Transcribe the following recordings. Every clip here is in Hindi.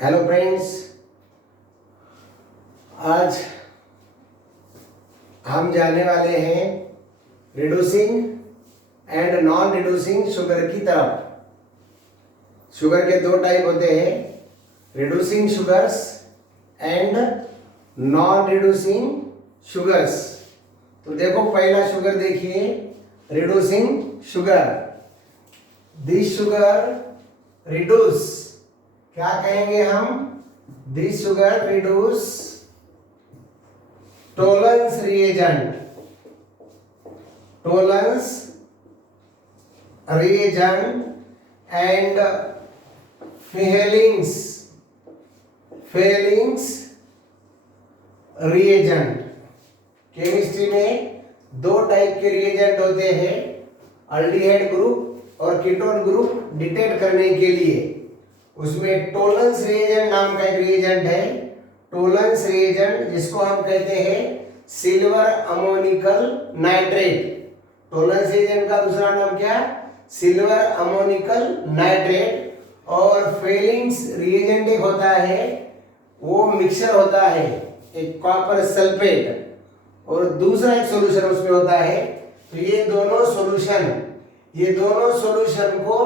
हेलो फ्रेंड्स, आज हम जाने वाले हैं reducing and non reducing sugar की तरफ। शुगर के दो टाइप होते हैं, reducing sugars and non reducing sugars. तो देखो, पहला शुगर देखिए, reducing sugar. This sugar reduce, क्या कहेंगे हम? This sugar reduce Tollens reagent, Tollens reagent and Fehling's reagent। Chemistry में दो टाइप के रिएजेंट होते हैं, अल्डिहाइड ग्रुप और कीटोन ग्रुप डिटेक्ट करने के लिए। उसमें टोलेंस रिएजेंट नाम का एक रिएजेंट है, टोलेंस रिएजेंट, जिसको हम कहते हैं silver ammoniacal nitrate. Tollens reagent का दूसरा नाम क्या? Silver ammoniacal nitrate. और फेलिंग्स रिएजेंट एक होता है, वो मिक्सचर होता है, एक कॉपर सल्फेट, और दूसरा एक सॉल्यूशन उसमें होता है। तो ये दोनों सॉल्यूशन को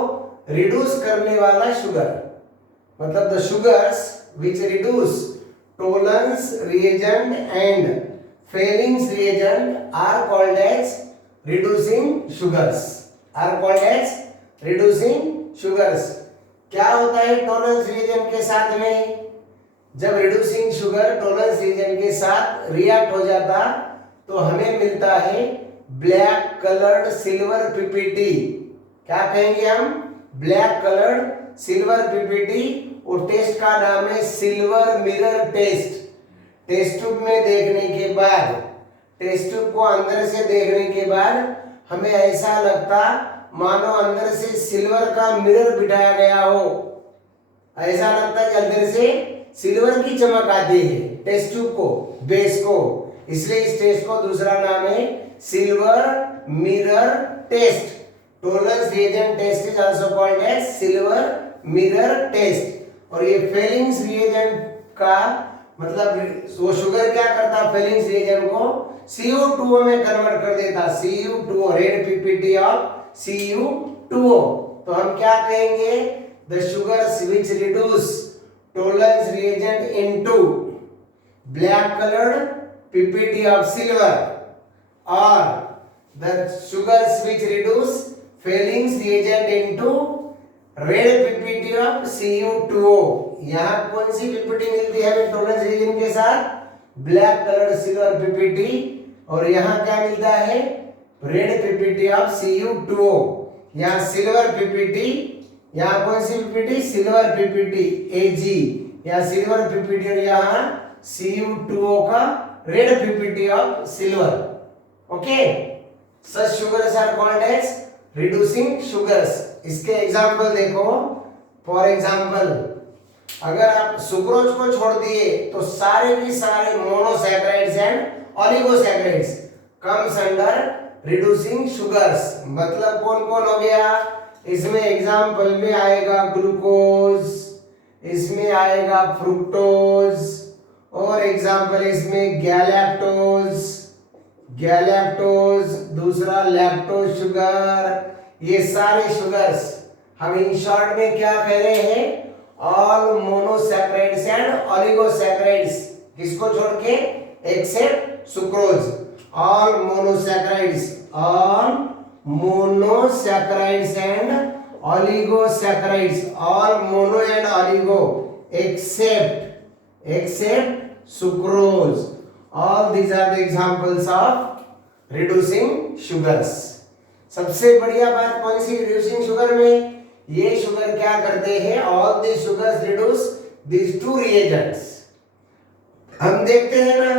रिड्यूस करने वाला शुगर, मतलब the sugars which reduce Tollens reagent and Fehling's reagent are called as reducing sugars, are called as reducing sugars. क्या होता है टोलेंस रिएजेंट के साथ में? जब रिड्यूसिंग शुगर टोलेंस रिएजेंट के साथ रिएक्ट हो जाता तो हमें मिलता है ब्लैक कलर्ड सिल्वर पीपीटी। क्या कहेंगे हम? Black coloured silver PPT. और टेस्ट का नाम है silver mirror test. Test tube में देखने के बाद, टेस्ट ट्यूब को अंदर से देखने के बाद हमें ऐसा लगता मानो अंदर से सिल्वर का मिरर बिठाया गया हो। ऐसा लगता है कि अंदर से सिल्वर की चमक आती है टेस्ट ट्यूब को, बेस को। इसलिए इस टेस्ट को दूसरा नाम है silver mirror test. Tollens reagent test is also called as silver mirror test. और ये फेलिंग्स रिएजेंट का मतलब वो शुगर क्या करता? फेलिंग्स रिएजेंट को CO2O में कन्वर्ट कर देता, Cu2O, red PPT of Cu2O। तो हम क्या कहेंगे? The sugars which reduce Tollens reagent into black coloured PPT of silver, और the sugars which reduce Fehling's reagent into red PPT of Cu2O। यहाँ कौन सी पीपीटी मिलती है टोलेंस रिएजेंट के साथ? Black colour silver PPT. और यहाँ क्या मिलता है? Red PPT of Cu2O। यहाँ सिल्वर पीपीटी, यहाँ कौन सी पीपीटी? सिल्वर पीपीटी Ag, यहाँ सिल्वर पीपीटी, और यहाँ Cu2O का red PPT of silver. Okay, such sugars are called as reducing sugars. इसके एग्जांपल देखो। फॉर एग्जांपल, अगर आप सुक्रोज को छोड़ दिए तो सारे के सारे monosaccharides and oligosaccharides comes under reducing sugars. मतलब कौन कौन हो गया इसमें? एग्जांपल में आएगा ग्लूकोज, इसमें आएगा फ्रुक्टोज, और एग्जांपल इसमें गैलेक्टोज, दूसरा लैक्टोज शुगर। ये सारे शुगर्स हम इन शॉर्ट में क्या कह रहे हैं? All monosaccharides and oligosaccharides. किसको छोड़ के? Except sucrose. All monosaccharides and oligosaccharides, all mono and oligo except sucrose. All these are the examples of reducing sugars. सबसे बढ़िया बात कौन सी रिड्यूसिंग शुगर में? ये शुगर क्या करते हैं? All the sugars reduce these two reagents। हम देखते हैं ना,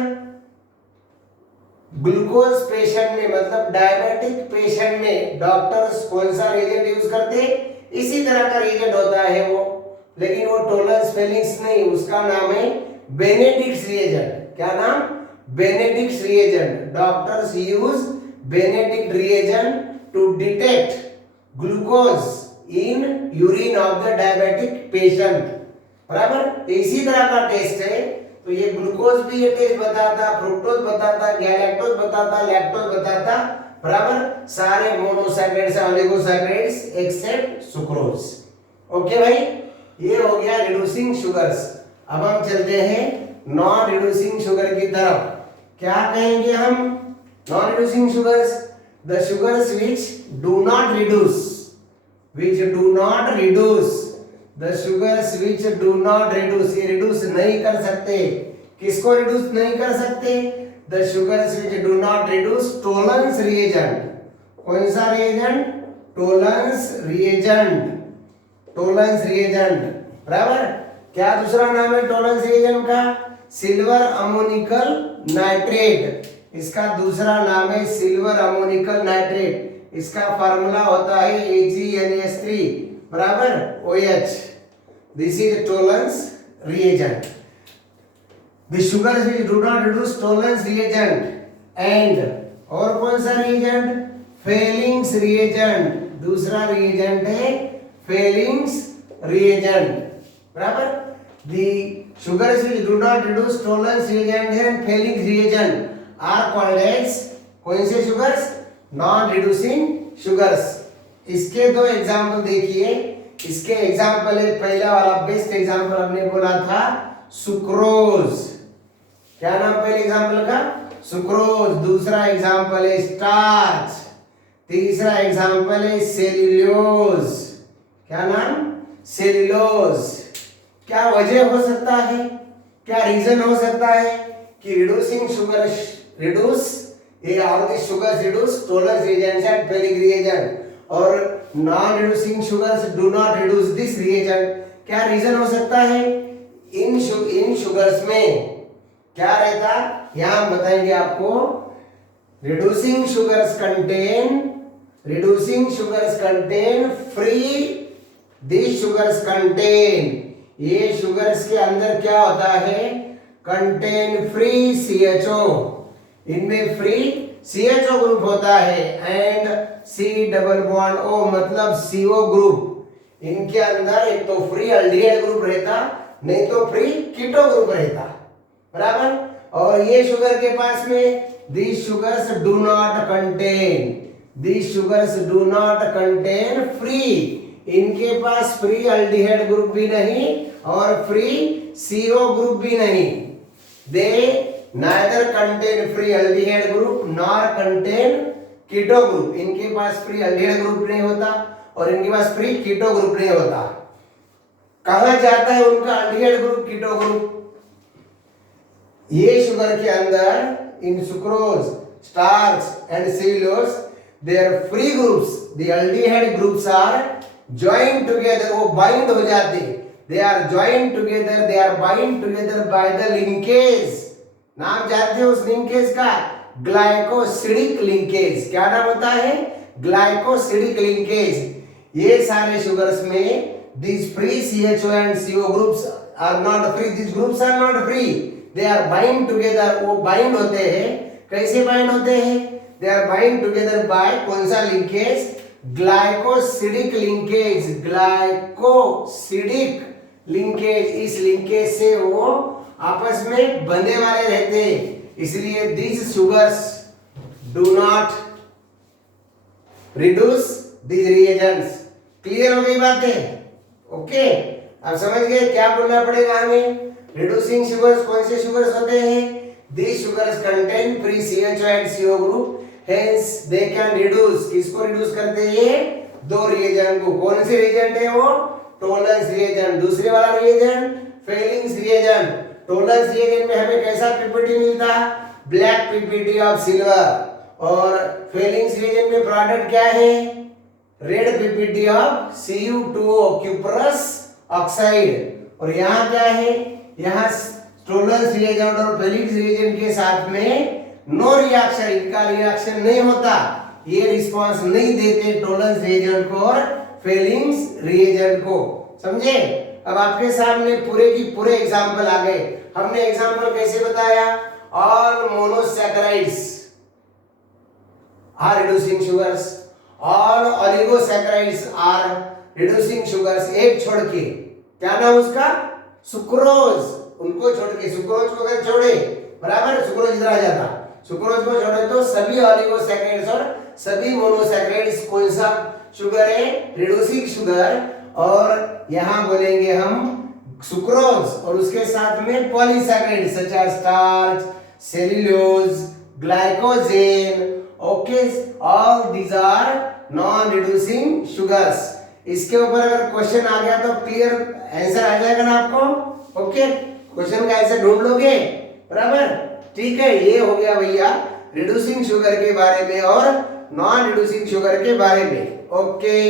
ग्लूकोज पेशेंट में, मतलब डायबिटिक पेशेंट में डॉक्टर्स कौन सा रिएजेंट यूज करते? इसी तरह का रिएजेंट होता है वो, लेकिन वो टोलेंस फेलिंग्स नहीं, उसका नाम है बेनेडिक्ट्स रिएजेंट। क्या नाम? Benedict's reagent. Doctors use Benedict reagent to detect glucose in urine of the diabetic patient. बराबर। इसी तरह का टेस्ट है, तो ये ग्लूकोज भी ये टेस्ट बताता, फ्रुक्टोज बताता, गैलेक्टोज बताता, लैक्टोज बताता, बराबर। सारे मोनोसैकराइड्स ओलिगोसैकराइड्स एक्सेप्ट सुक्रोज। ओके भाई, ये हो गया रिड्यूसिंग शुगर्स। अब हम चलते हैं नॉन रिड्यूसिंग शुगर की तरफ। क्या कहेंगे हम? Non reducing sugars, the sugars which do not reduce, which do not reduce, the sugars which do not reduce, ये रिड्यूस नहीं कर सकते। किसको रिड्यूस नहीं कर सकते? the sugars which do not reduce Tollens reagent. कौन सा reagent? Tollens reagent, Tollens reagent, बराबर। क्या दूसरा नाम है टोलेंस रिएजेंट का? Silver ammoniacal nitrate. इसका दूसरा नाम है सिल्वर अमोनिकल नाइट्रेट। इसका फार्मूला होता है AgNaS3 बराबर OH। This is Tollens reagent. The sugars which do not reduce Tollens reagent and और कौन सा रिएजेंट? Fehling's reagent. दूसरा रिएजेंट है फेलिंग्स रिएजेंट, बराबर। The sugars which do not reduce Tollens reagent and Fehling's reagent are called as कौन से शुगर्स? Non reducing sugars. इसके दो एग्जांपल देखिए। इसके एग्जांपल है, पहला वाला बेस्ट एग्जांपल हमने बोला था सुक्रोज। क्या नाम पहले एग्जांपल का? सुक्रोज। दूसरा एग्जांपल है स्टार्च। तीसरा एग्जांपल है सेल्यूलोज। क्या नाम? सेल्यूलोज। क्या वजह हो सकता है, क्या रीजन हो सकता है कि रिड्यूसिंग शुगर रिड्यूस, ये all the sugars reduce Tollens reagents and Fehling reagent, और non reducing sugars do not reduce this reagent. क्या रीजन हो सकता है? इन शुगर्स में क्या रहता, यहां हम बताएंगे आपको। Reducing sugars contain free, this sugars contain, ये शुगर्स के अंदर क्या होता है? Contain free CHO। इनमें फ्री CHO ग्रुप होता है and C double bond O मतलब CO ग्रुप। इनके अंदर एक तो फ्री अल्डिहाइड ग्रुप रहता, नहीं तो फ्री कीटो ग्रुप रहता, बराबर। और ये शुगर के पास में these sugars do not contain free, इनके पास फ्री अल्डिहाइड ग्रुप भी नहीं और फ्री CO ग्रुप भी नहीं। दे neither contain free aldehyde group nor contain keto group। इनके पास फ्री अल्डिहाइड ग्रुप नहीं होता और इनके पास फ्री कीटो ग्रुप नहीं होता। कहां जाता है उनका अल्डिहाइड ग्रुप, कीटो ग्रुप? ये शुगर के अंदर इन sucrose, starch and cellulose, their free groups, the aldehyde groups are join together, वो बाइंड हो जाते, they are join together, they are bind together by the linkage. नाम जानते हो उस लिंकेज का? Glycosidic linkage. क्या नाम होता है? Glycosidic linkage. ये सारे शुगर्स में these free CHO and CO groups are not free, these groups are not free, they are bind together। वो बाइंड होते हैं, कैसे बाइंड होते हैं? they are bind together by कौन सा linkage? Glycosidic linkage, glycosidic linkage. इस लिंकेज से वो आपस में बंधे वाले रहते हैं, इसलिए these sugars do not reduce these reagents। Clear हो गई बातें? ओके, अब समझ गए क्या बोलना पड़ेगा हमें? रिड्यूसिंग शुगर्स कौन से शुगर्स होते हैं? these sugars contain free CHO and CO group, hence they can reduce। किसको रिड्यूस करते हैं? ये दो रिएजेंट को। कौन से रिएजेंट है वो? Tollens reagent. दूसरे वाला reagent Fehling's reagent. Tollens reagent में हमें कैसा पीपीटी मिलता? Black PPT of silver. और फेलिंग्स रिएजेंट में प्रोडक्ट क्या है? Red PPT of Cu2O, cuprous oxide. और यहाँ क्या है? यहाँ टोलेंस रिएजेंट और फेलिंग्स रिएजेंट के साथ में नो रिएक्शन, इनका रिएक्शन नहीं होता, ये रिस्पांस नहीं देते टोलेंस रिएजेंट को और फेलिंग्स रिएजेंट को। समझे? अब आपके सामने पूरे की पूरे एग्जांपल आ गए। हमने एग्जांपल कैसे बताया? All monosaccharides are reducing sugars, all oligosaccharides are reducing sugars, एक छोड़ के। क्या नाम उसका? सुक्रोज, उनको छोड़ के, सुक्रोज को अगर छोड़े, बराबर, सुक्रोज इधर आ जाता, सुक्रोज को छोड़े तो सभी ऑलिगोसैकराइड्स और सभी मोनोसैकराइड्स कौन सा शुगर है, रिड्यूसिंग शुगर, और यहां बोलेंगे हम सुक्रोज, और उसके साथ में polysaccharide such as starch, cellulose, glycogen, okay, all these are non reducing sugars. इसके ऊपर अगर क्वेश्चन आ गया तो क्लियर आंसर आ जाएगा ना आपको, ओके, क्वेश्चन का आंसर ढूंढ लोगे, बराबर, ठीक है। ये हो गया भैया रिड्यूसिंग शुगर के बारे में और नॉन रिड्यूसिंग शुगर के बारे में, ओके।